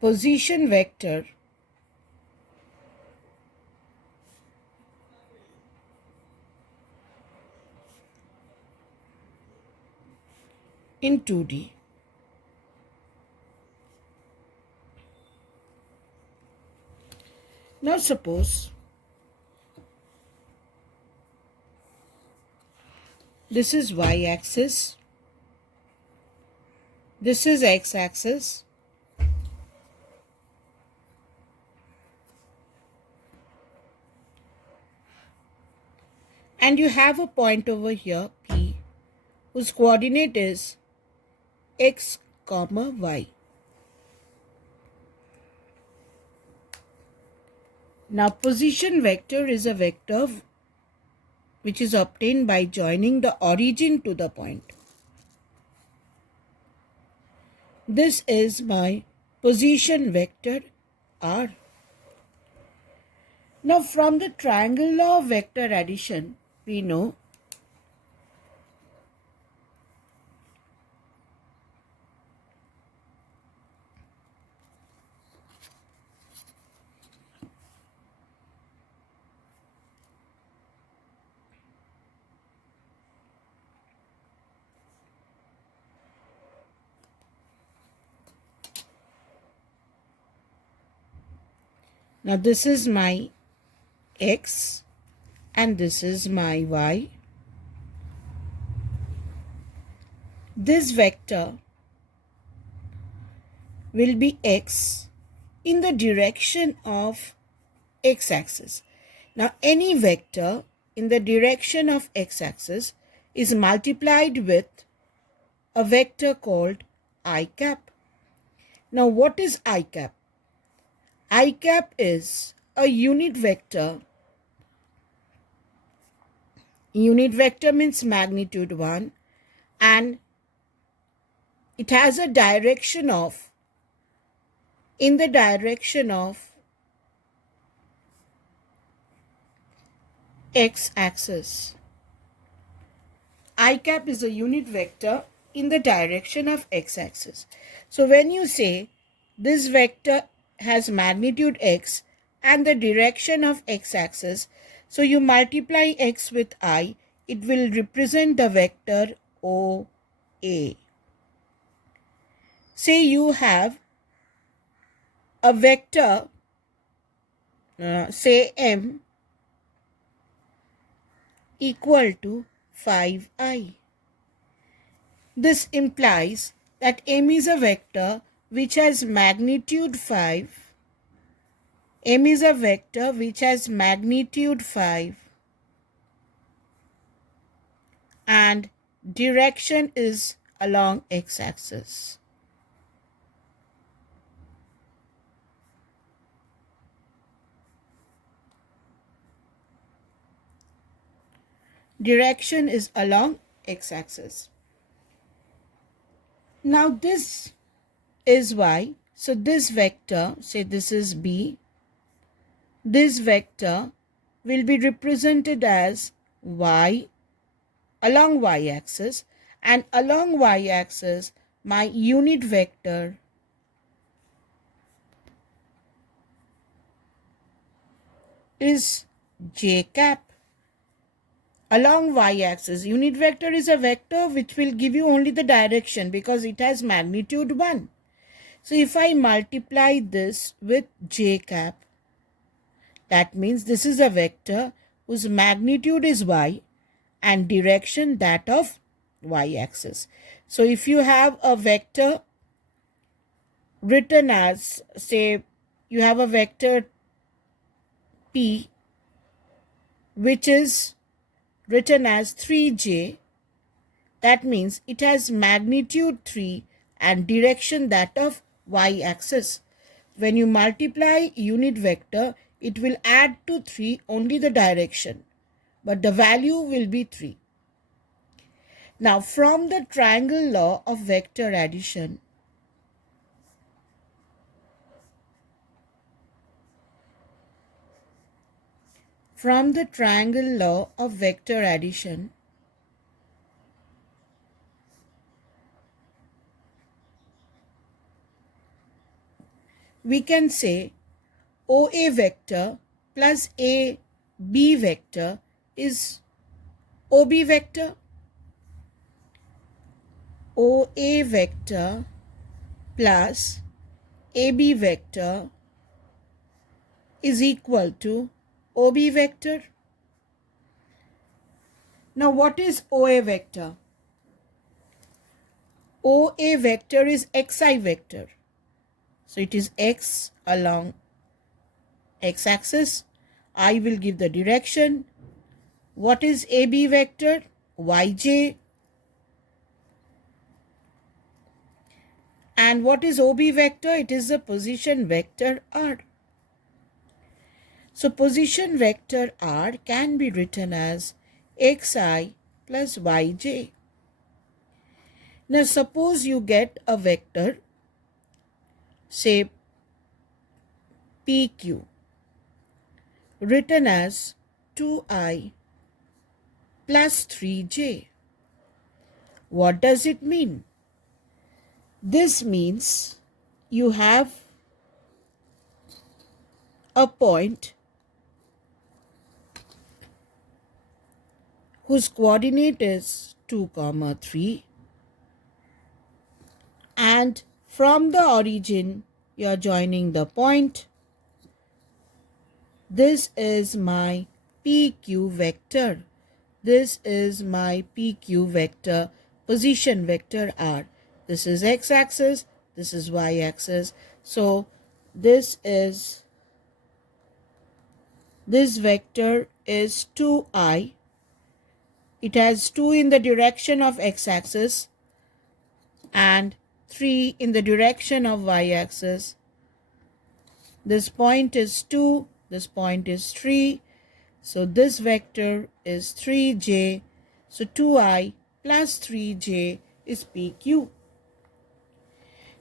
position vector in 2D. Now suppose this is y-axis, this is x-axis, and you have a point over here P whose coordinate is x comma y. Now position vector is a vector which is obtained by joining the origin to the point. This is my position vector R. Now from the triangle law of vector addition, we know now this is my x and this is my y. This vector will be x in the direction of x-axis. Now any vector in the direction of x-axis is multiplied with a vector called I cap. Now what is I cap? I cap is a unit vector. Unit vector means magnitude 1, and it has a direction of, in the direction of x-axis. I cap is a unit vector in the direction of x-axis. So when you say this vector has magnitude x and the direction of x-axis, so you multiply x with I, it will represent the vector OA. Say you have a vector, say m equal to 5i. This implies that m is a vector which has magnitude 5. M is a vector which has magnitude 5 and direction is along x-axis. Direction is along x-axis. Now this is y. So this vector, say this is b, this vector will be represented as y along y-axis, and along y-axis my unit vector is j cap. Along y-axis, unit vector is a vector which will give you only the direction because it has magnitude 1. So if I multiply this with j cap, that means this is a vector whose magnitude is y and direction that of y-axis. So if you have a vector written as, say, you have a vector p which is written as 3j, that means it has magnitude 3 and direction that of y-axis. When you multiply unit vector, it will add to 3 only the direction, but the value will be 3. Now from the triangle law of vector addition, we can say OA vector plus AB vector is OB vector. OA vector plus AB vector is equal to OB vector. Now what is OA vector? OA vector is xi vector. So it is x along x-axis. I will give the direction. What is AB vector? Yj. And what is OB vector? It is the position vector r. So position vector r can be written as xi plus yj. Now suppose you get a vector, say PQ, written as 2i plus 3j. What does it mean? This means you have a point whose coordinate is 2, 3, and from the origin you are joining the point. This is my PQ vector. This is my PQ vector, position vector r. This is x-axis, this is y-axis. So this vector is 2i. It has 2 in the direction of x-axis and 3 in the direction of y-axis. This point is 2, this point is 3. So this vector is 3j. So 2i plus 3j is PQ.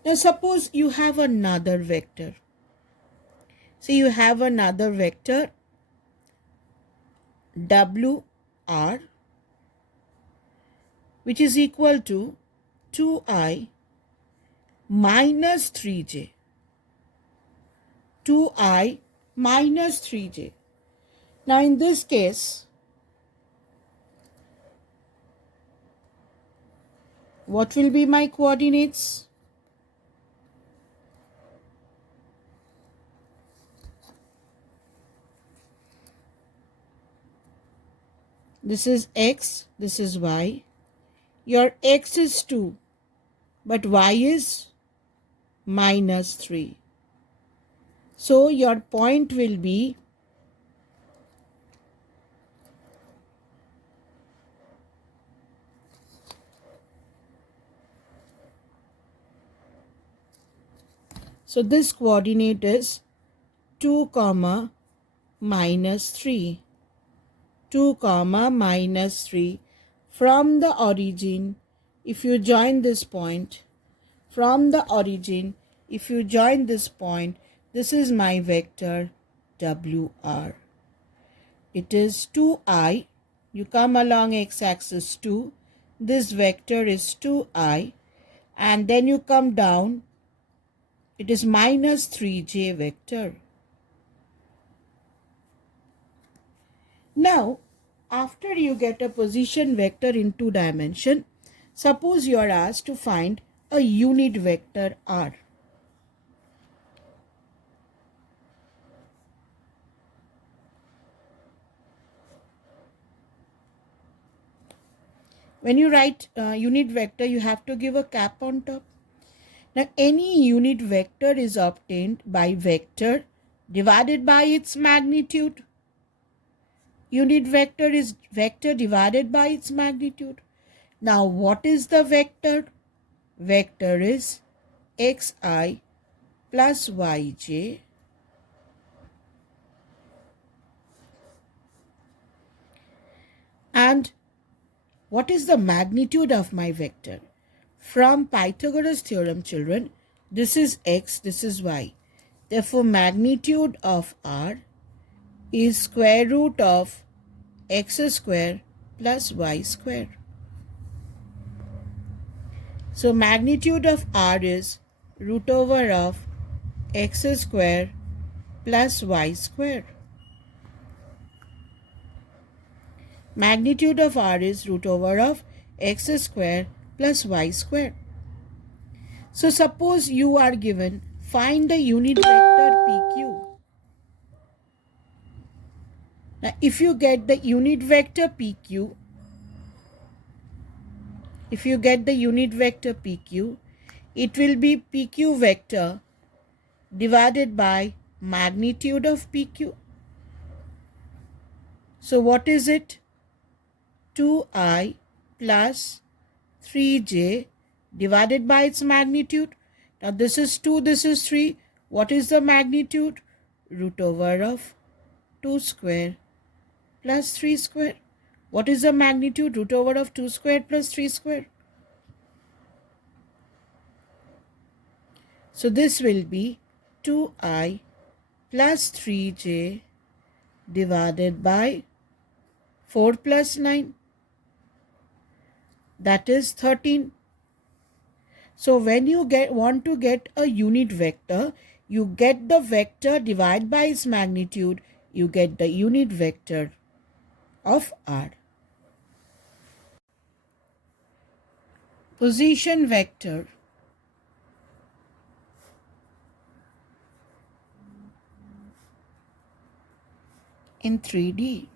Now suppose you have another vector. So you have another vector WR, which is equal to 2i minus 3j. 2i minus 3j. Now in this case, what will be my coordinates? This is x, this is y. Your x is 2, but y is minus 3. So your point will be so this coordinate is 2, minus 3. 2, minus 3. From the origin, if you join this point, from the origin, if you join this point, this is my vector WR. It is 2i. You come along x-axis 2. This vector is 2i. And then you come down. It is minus 3j vector. Now, after you get a position vector in 2 dimension, suppose you are asked to find a unit vector r. When you write unit vector, you have to give a cap on top. Now, any unit vector is obtained by vector divided by its magnitude. Unit vector is vector divided by its magnitude. Now, what is the vector? Vector is xi plus yj and what is the magnitude of my vector? From Pythagoras theorem, children, this is x, this is y. Therefore, magnitude of r is square root of x square plus y square. So magnitude of r is root over of x square plus y square. Magnitude of r is root over of x square plus y square. So suppose you are given find the unit vector PQ. Now if you get the unit vector PQ, it will be PQ vector divided by magnitude of PQ. So what is it? 2i plus 3j divided by its magnitude. Now this is 2, this is 3. What is the magnitude? Root over of 2 square plus 3 square. What is the magnitude? Root over of 2 square plus 3 square. So this will be 2i plus 3j divided by 4 plus 9. That is 13. So when you want to get a unit vector, you get the vector divided by its magnitude, you get the unit vector of R. Position vector. In 3D.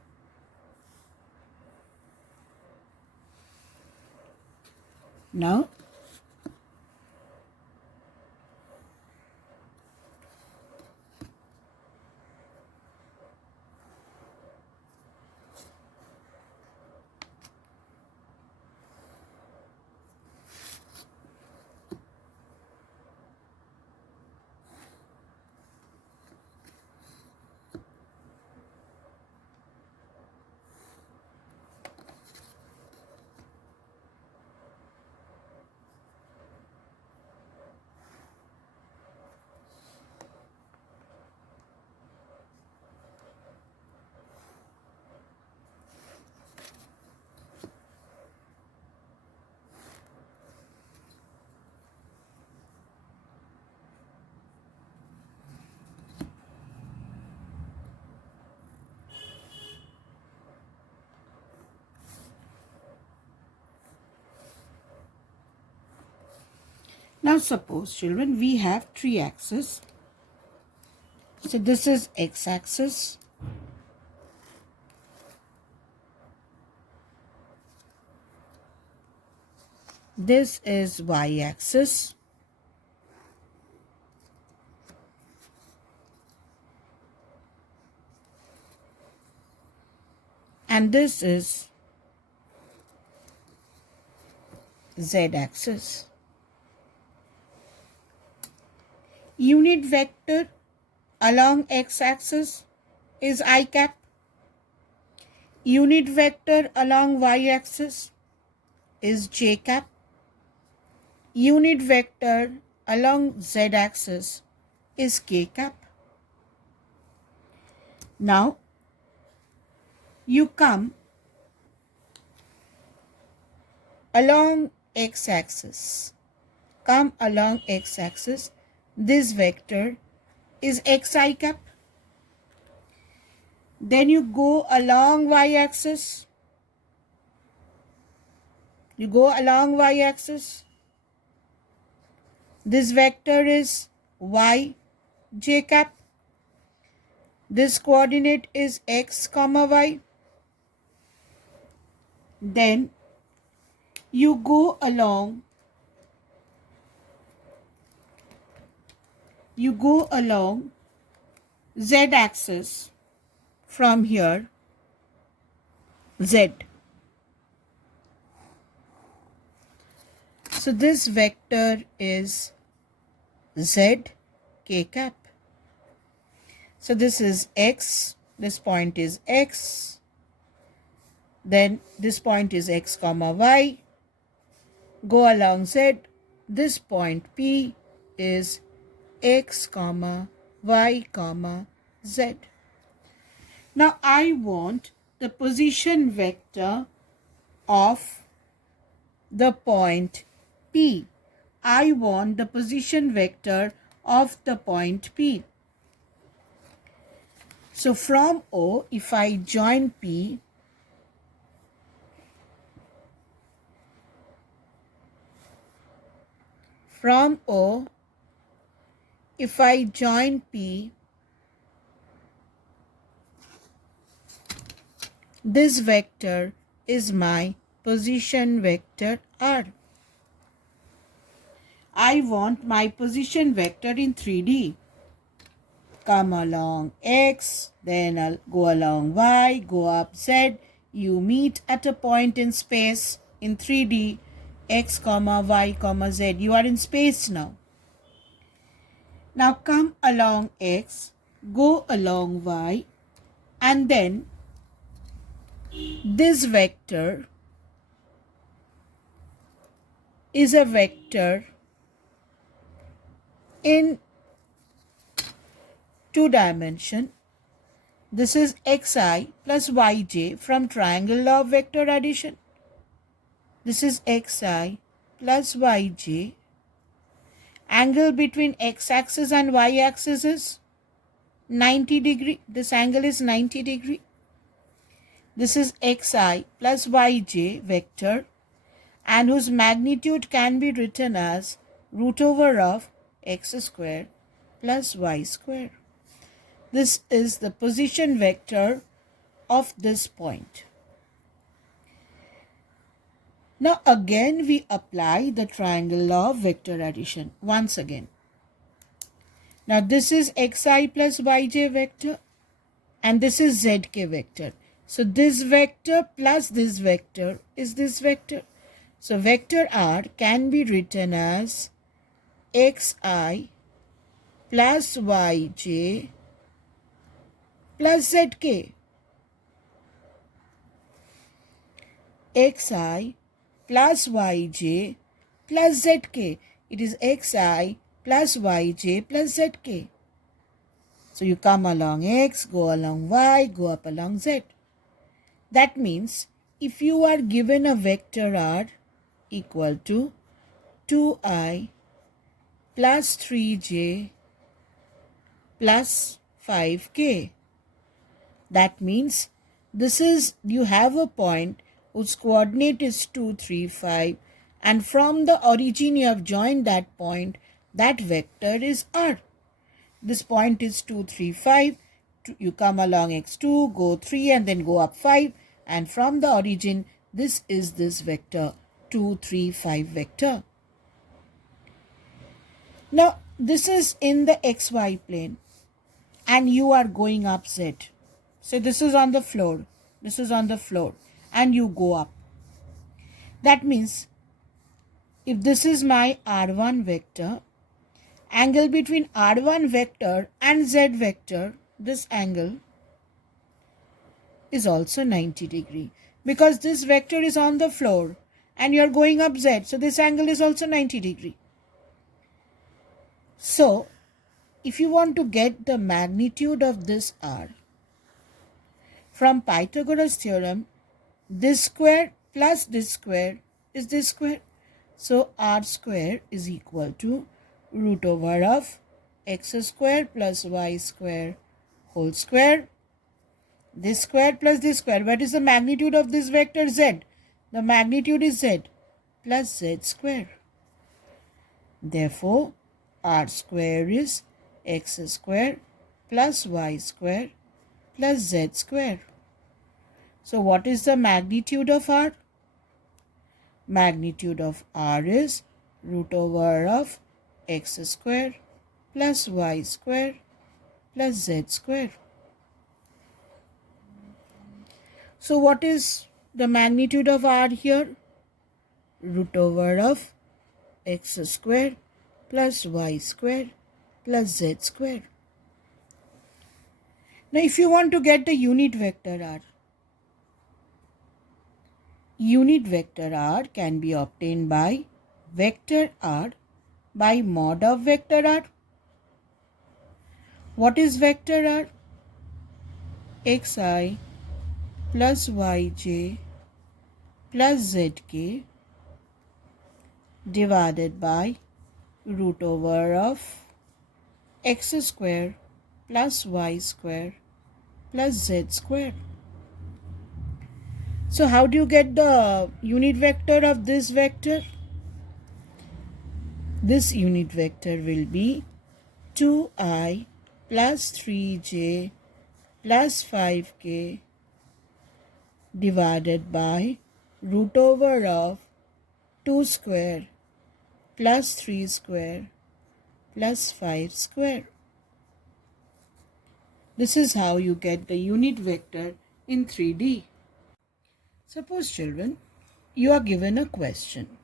Now, suppose children, we have 3 axes. So this is x-axis. This is y-axis. And this is z-axis. Unit vector along x-axis is I cap. Unit vector along y-axis is j cap. Unit vector along z-axis is k cap. Now, you come along x-axis. This vector is xi cap. Then you go along y-axis. This vector is y j cap. This coordinate is x comma y. Then you go along z-axis from here, z. So this vector is z k cap. So this is x, this point is x, then this point is x comma y. Go along z, this point P is x comma y comma z. Now I want the position vector of the point P. I want the position vector of the point P. So from O, if I join P, from O, if I join P, this vector is my position vector R. I want my position vector in 3D. Come along X, then I'll go along Y, go up Z. You meet at a point in space in 3D, X, Y, Z. You are in space now. Now come along X, go along Y, and then this vector is a vector in 2 dimension. This is xi plus yj from triangle law of vector addition. This is xi plus yj. Angle between x-axis and y-axis is 90 degree. This angle is 90 degree. This is xi plus yj vector, and whose magnitude can be written as root over of x square plus y square. This is the position vector of this point. Now again we apply the triangle law of vector addition once again. Now this is xi plus yj vector, and this is zk vector. So this vector plus this vector is this vector. So vector R can be written as xi plus yj plus zk. xi plus yj plus zk. It is xi plus yj plus zk. So you come along x, go along y, go up along z. That means if you are given a vector R equal to 2i plus 3j plus 5k, that means this is, you have a point whose coordinate is 2, 3, 5, and from the origin you have joined that point, that vector is R. This point is 2, 3, 5. You come along x2, go 3 and then go up 5, and from the origin this is this vector 2, 3, 5 vector. Now this is in the xy plane and you are going up z. So this is on the floor, this is on the floor, and you go up. That means if this is my R1 vector, angle between R1 vector and Z vector, this angle is also 90 degree, because this vector is on the floor and you are going up Z. So this angle is also 90 degree. So if you want to get the magnitude of this R, from Pythagoras theorem, this square plus this square is this square. So R square is equal to root over of x square plus y square whole square. This square plus this square. What is the magnitude of this vector z? The magnitude is z plus z square. Therefore, R square is x square plus y square plus z square. So what is the magnitude of R? Magnitude of R is root over of x square plus y square plus z square. So what is the magnitude of R here? Root over of x square plus y square plus z square. Now if you want to get the unit vector R, unit vector R can be obtained by vector R by mod of vector R. What is vector R? xi plus yj plus zk divided by root over of x square plus y square plus z square. So how do you get the unit vector of this vector? This unit vector will be 2i plus 3j plus 5k divided by root over of 2 square plus 3 square plus 5 square. This is how you get the unit vector in 3D. Suppose, children, you are given a question.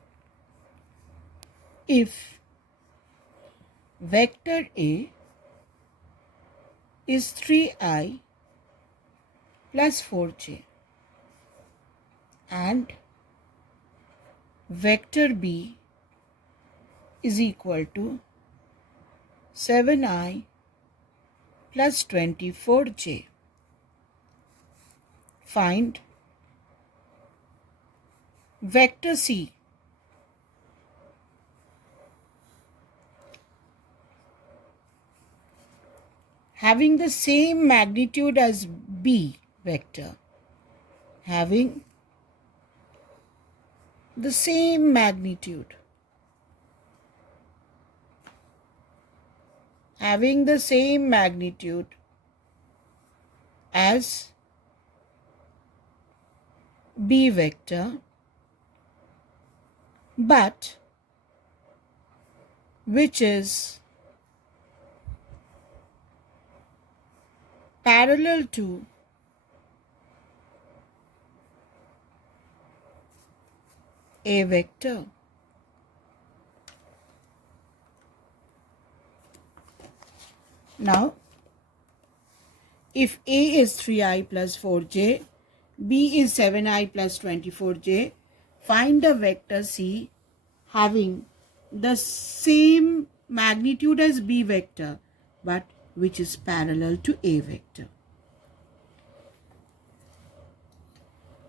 If vector A is 3i plus 4j and vector B is equal to 7i plus 24j. Find vector C. Having the same magnitude as B vector. Having the same magnitude. Having the same magnitude as B vector, but which is parallel to A vector. Now, if A is 3i plus 4j, B is 7i plus 24j, find the vector C having the same magnitude as B vector, but which is parallel to A vector.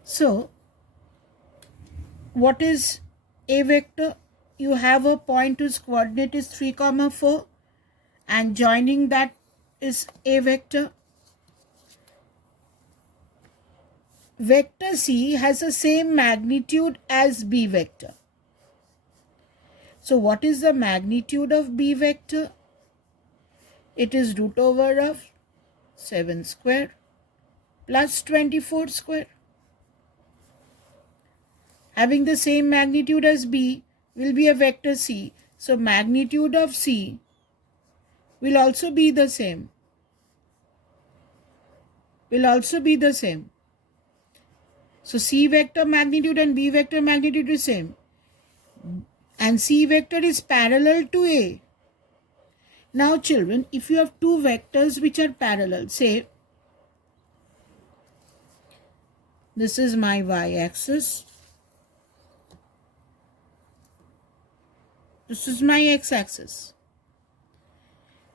So, what is A vector? You have a point whose coordinate is 3, 4 and joining that is A vector. Vector C has the same magnitude as B vector. So what is the magnitude of B vector? It is root over of 7 square plus 24 square. Having the same magnitude as B will be a vector C. So magnitude of C will also be the same. So C vector magnitude and B vector magnitude is same. And C vector is parallel to A. Now children, if you have two vectors which are parallel, say this is my y-axis, this is my x-axis,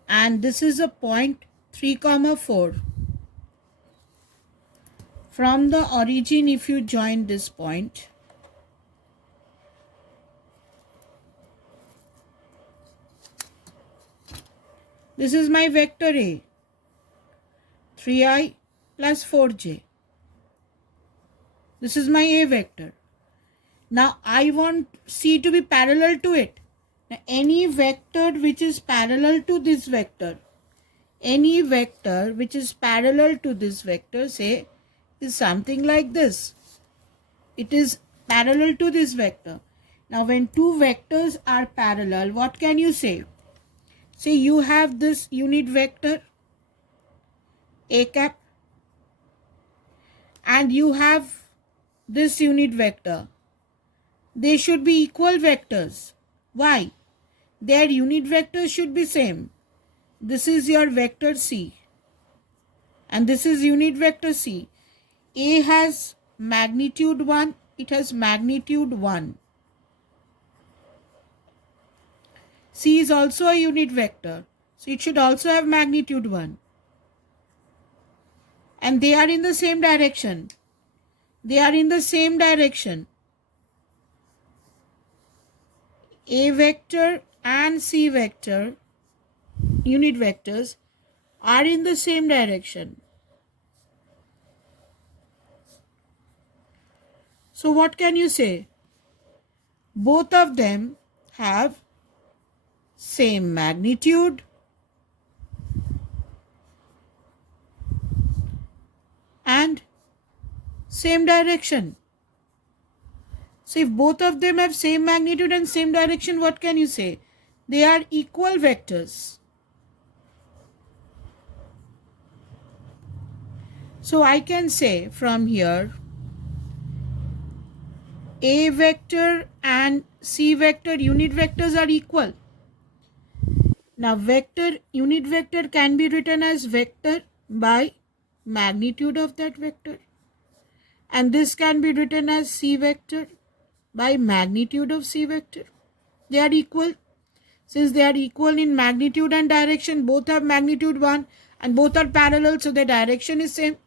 and this is a point 3, 4. From the origin, if you join this point, this is my vector A, 3i plus 4j. This is my A vector. Now I want C to be parallel to it. Now any vector which is parallel to this vector, say, is something like this. It is parallel to this vector. Now when two vectors are parallel, what can you say? Say you have this unit vector A cap and you have this unit vector. They should be equal vectors. Why? Their unit vectors should be same. This is your vector C and this is unit vector C. A has magnitude 1, it has magnitude 1. C is also a unit vector, so it should also have magnitude 1. And they are in the same direction. A vector and C vector unit vectors are in the same direction. So what can you say? Both of them have same magnitude and same direction. So if both of them have same magnitude and same direction, what can you say? They are equal vectors. So I can say from here, A vector and C vector unit vectors are equal. Now unit vector can be written as vector by magnitude of that vector. And this can be written as C vector by magnitude of C vector. They are equal. Since they are equal in magnitude and direction, both have magnitude 1 and both are parallel, so the direction is same.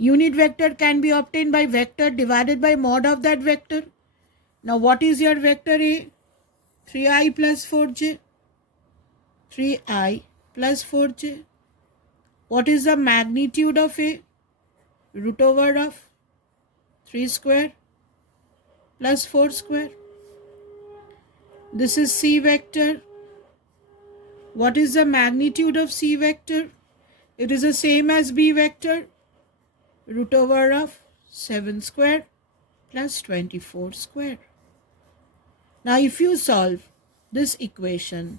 Unit vector can be obtained by vector divided by mod of that vector. Now what is your vector A? 3i plus 4j. 3i plus 4j. What is the magnitude of A? Root over of 3 square plus 4 square. This is C vector. What is the magnitude of C vector? It is the same as B vector. Root over of 7 square plus 24 square. Now if you solve this equation,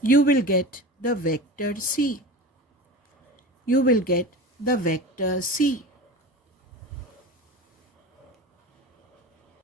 you will get the vector C. You will get the vector C.